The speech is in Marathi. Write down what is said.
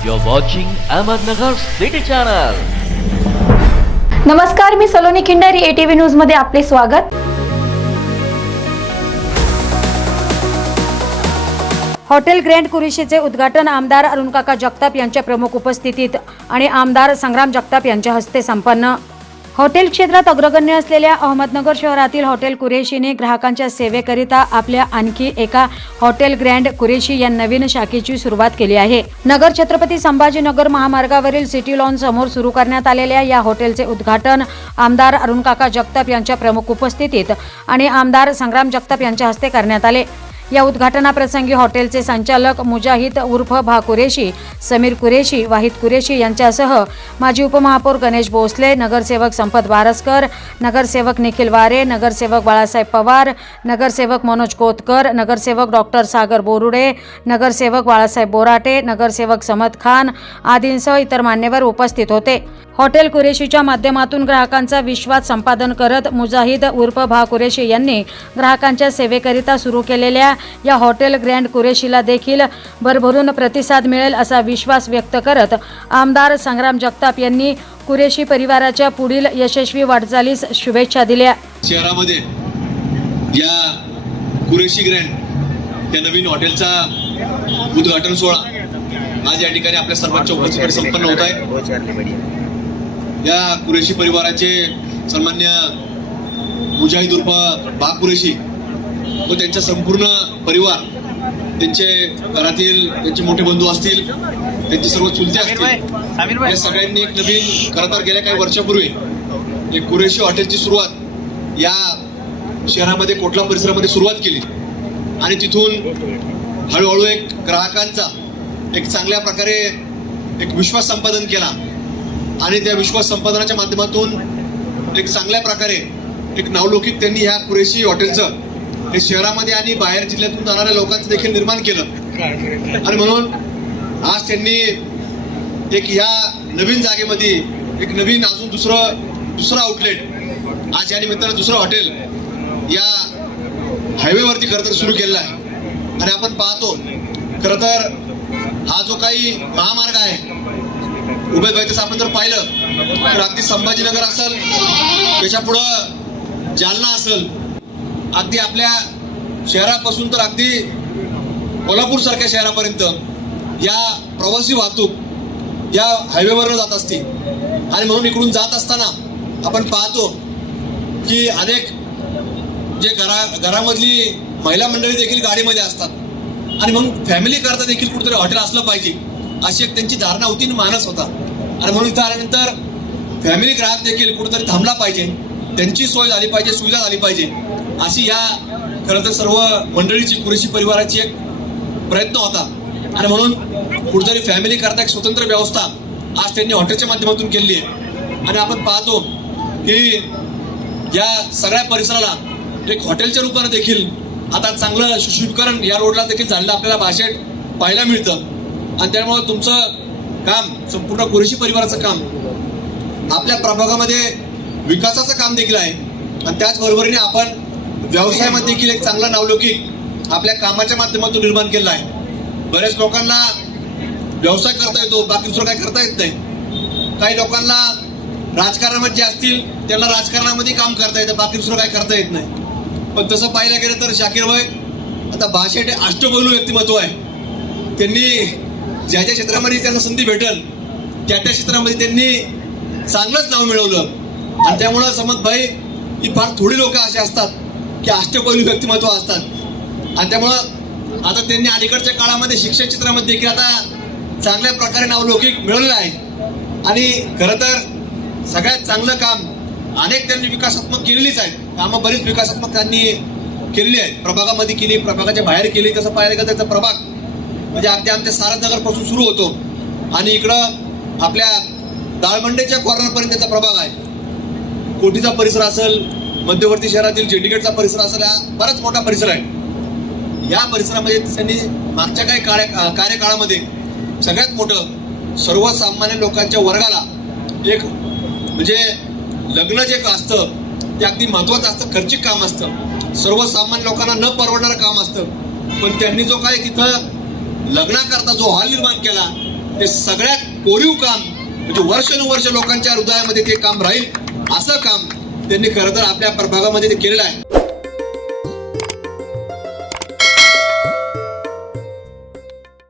You're watching Ahmednagar City Channel. नमस्कार मी सलोनी खिंडारी एटीव्ही न्यूजमध्ये आपले स्वागत हॉटेल ग्रँड कुरिशीचे उद्घाटन आमदार अरुणकाका जगताप यांच्या प्रमुख उपस्थितीत आणि आमदार संग्राम जगताप यांच्या हस्ते संपन्न हॉटेल क्षेत्रात अग्रगण्य असलेल्या अहमदनगर शहरातील हॉटेल कुरेशीने ग्राहकांच्या सेवेकरिता आपल्या आणखी एका हॉटेल ग्रँड कुरेशी या नवीन शाखेची सुरुवात केली आहे. नगर छत्रपती संभाजीनगर महामार्गावरील सिटी लॉन समोर सुरू करण्यात आलेल्या या हॉटेलचे उद्घाटन आमदार अरुणकाका जगताप यांच्या प्रमुख उपस्थितीत आणि आमदार संग्राम जगताप यांच्या हस्ते करण्यात आले. या उद्घाटनाप्रसंगी हॉटेलचे संचालक मुजाहिद उर्फ भा कुरेशी समीर कुरेशी वाहिद कुरेशी यांच्यासह माजी उपमहापौर गणेश भोसले नगरसेवक संपत वारसकर नगरसेवक निखिल वारे नगरसेवक बाळासाहेब पवार नगरसेवक मनोज कोतकर नगरसेवक डॉक्टर सागर बोरुडे नगरसेवक बाळासाहेब बोराटे नगरसेवक समद खान आदींसह इतर मान्यवर उपस्थित होते. हॉटेल कुरेशीच्या माध्यमातून ग्राहकांचा विश्वास संपादन करत मुजाहिद उर्फ भा कुरेशी यांनी ग्राहकांच्या सेवेकरिता सुरू केलेल्या या हॉटेल ग्रँड कुरेशीला देखील भरभरून प्रतिसाद मिळेल असा विश्वास व्यक्त करत आमदार संग्राम जगताप यांनी कुरेशी परिवाराच्या पुढील यशस्वी वाटचालीस शुभेच्छा दिल्या. शहरामध्ये या कुरेशी ग्रँड या नवीन हॉटेलचा उद्घाटन सोहळा आज या ठिकाणी आपल्या सर्वांच्या उपस्थितीकडे संपन्न होत आहे. या कुरेशी परिवाराचे सन्मान्य मुजाहिद उर्फ बा कुरेशी व त्यांचा संपूर्ण परिवार त्यांचे घरातील त्यांचे मोठे बंधू असतील त्यांचे सर्व चुलते असतील या सगळ्यांनी एक नवीन खरं तर गेल्या काही वर्षापूर्वी. एक कुरेशी हॉटेलची सुरुवात या शहरामध्ये कोटला परिसरामध्ये सुरुवात केली. आणि तिथून हळूहळू एक ग्राहकांचा एक चांगल्या प्रकारे एक विश्वास संपादन केला. आणि त्या विश्वास संपादनाच्या माध्यमातून एक चांगल्या प्रकारे एक नावलौकिक त्यांनी ह्या कुरेशी हॉटेलचं हे शहरामध्ये आणि बाहेर जिल्ह्यातून जाणाऱ्या लोकांचं देखील निर्माण केलं. आणि म्हणून आज त्यांनी एक ह्या नवीन जागेमध्ये एक नवीन अजून दुसरं दुसरं आउटलेट आज या निमित्तानं दुसरं हॉटेल या हायवेवरती खरं तर सुरू केलेलं आहे. आणि आपण पाहतो खरं तर हा जो काही महामार्ग आहे उभे तसं आपण जर पाहिलं तर अगदी संभाजीनगर असेल त्याच्या पुढं जालना असेल अगदी आपल्या शहरापासून तर अगदी कोल्हापूर सारख्या शहरापर्यंत या प्रवासी वाहतूक या हायवेवरनं जात असते. आणि म्हणून इकडून जात असताना आपण पाहतो की अनेक जे घरा घरामधली महिला मंडळी देखील गाडीमध्ये असतात. आणि मग फॅमिली करता देखील कुठेतरी हॉटेल असलं पाहिजे. अशी एक त्यांची धारणा होती आणि मानस होता. आणि म्हणून इथं आल्यानंतर फॅमिली ग्राहक देखील कुठेतरी थांबला पाहिजे. त्यांची सोय झाली पाहिजे सुविधा झाली पाहिजे. अशी या खरं तर सर्व मंडळीची कुरेशी परिवाराची एक प्रयत्न होता. आणि म्हणून कुठेतरी फॅमिली करता एक स्वतंत्र व्यवस्था आज त्यांनी हॉटेलच्या माध्यमातून केली आहे. आणि आपण पाहतो की या सगळ्या परिसराला एक हॉटेलच्या रूपाने देखील आता चांगलं सुशुभकरण या रोडला देखील झालेलं आपल्याला भाषेत पाहायला मिळतं. आणि त्यामुळे तुमचं काम संपूर्ण कुरेशी परिवाराचं काम आपल्या प्रभागामध्ये विकासाचं काम देखील आहे. आणि त्याचबरोबरीने आपण व्यवसायामध्ये देखील एक चांगला नावलौकिक आपल्या कामाच्या माध्यमातून निर्माण केला आहे. बऱ्याच लोकांना व्यवसाय करता येतो बाकी दुसरं काही करता येत नाही. काही लोकांना राजकारणामध्ये जे असतील त्यांना राजकारणामध्ये काम करता येतं बाकी दुसरं काही करता येत नाही. पण तसं पाहायला गेलं तर शाकीर भाई आता भाषेत हे व्यक्तिमत्व आहे. त्यांनी ज्या ज्या क्षेत्रामध्ये त्यांना संधी भेटल त्या त्या क्षेत्रामध्ये त्यांनी चांगलंच नाव मिळवलं. आणि त्यामुळं समज भाई ही फार थोडी लोक असे असतात की अष्टपैलू व्यक्तिमत्व असतात. आणि त्यामुळं आता त्यांनी अलीकडच्या काळामध्ये शिक्षण क्षेत्रामध्ये देखील आता चांगल्या प्रकारे नावलौकिक मिळवलेलं आहे. आणि खरं तर सगळ्यात चांगलं काम अनेक त्यांनी विकासात्मक केलेलीच आहेत. कामं बरीच विकासात्मक त्यांनी केलेली आहेत. प्रभागामध्ये केली प्रभागाच्या बाहेर केली तसं पाहायला गेलं त्याचा प्रभाग म्हणजे अगदी आमच्या सारथनगरपासून सुरू होतो. आणि इकडं आपल्या दाळमंडेच्या कॉर्नरपर्यंत त्याचा प्रभाग आहे. कोटीचा परिसर असेल मध्यवर्ती शहरातील जेटीगेटचा परिसर असेल हा बराच मोठा परिसर आहे. या परिसरामध्ये त्यांनी मागच्या काही कार्य कार्यकाळामध्ये सगळ्यात मोठं सर्वसामान्य लोकांच्या वर्गाला एक म्हणजे लग्न जे असतं ते अगदी महत्वाचं असतं खर्चिक काम असतं. सर्वसामान्य लोकांना न परवडणारं काम असतं. पण त्यांनी जो काय तिथं लग्नाकरता जो हॉल निर्माण केला ते सगळ्यात कोरीव काम म्हणजे वर्षानुवर्ष लोकांच्या हृदयामध्ये ते काम राहील असं काम त्यांनी खरं तर आपल्या प्रभागामध्ये ते केलेलं आहे.